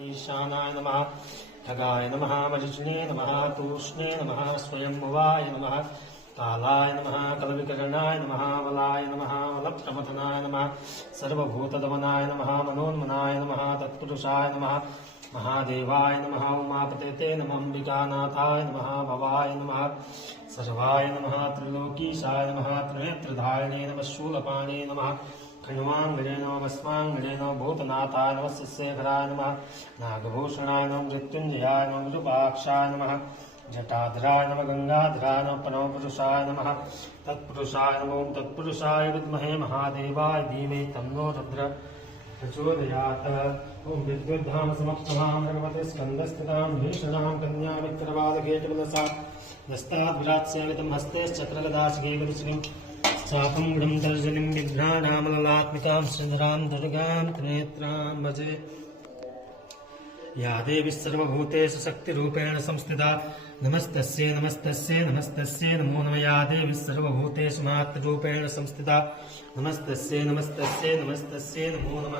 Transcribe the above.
ईशानाय नमः खगाय नमः मरीचिने नमः तूष्णे नमः स्वयंभुवाय नमः कालाय नमः कलविकरणाय नमः वलाय नमः वलप्रमथनाय नमः सर्वभूतदमनाय नमः मनोन्मनाय नमः तत्पुरुषाय नमः महादेवाय नमः उमापते नमः अम्बिकानाथाय नमः भवाय नमः सर्वाय नमः त्रिलोकीशाय नमः त्रिनेत्रधारिणे नमः शूलपाणे नमः खण्वाङ्गणे नमः भस्माङ्गणे नमः भूतनाथाय नमः शिष्येखराय नमः नागभूषणाय नमः मृत्युञ्जयाय नमः विरूपाक्षाय नमः जटाधराय नमः गंगाधराय नमः परमपुरुषाय नमः तत्पुरुषाय नमो तत्पुरुषाय विद्महे महादेवाय धीमहि तन्नो रुद्र प्रचोदयात्। ओम विद्युद्धाम समप्रभां भगवते स्कन्दस्थितां भीषणां कन्या विक्रवादकेटबलसा दस्ताद्विरात्स्यामितं हस्ते चक्रगदाशिके गुरुश्रीं चापं गुणं तर्जनीं विघ्नानामललात्मिकां श्रीधरां दुर्गां त्रिनेत्रां भजे। या देवी सर्वभूतेषु शक्तिरूपेण संस्थिता नमस्तस्यै नमस्तस्यै नमस्तस्यै नमो नमः। या देवी सर्वभूतेषु मातृरूपेण संस्थिता नमस्तस्यै नमस्तस्यै नमस्तस्यै नमो नमः।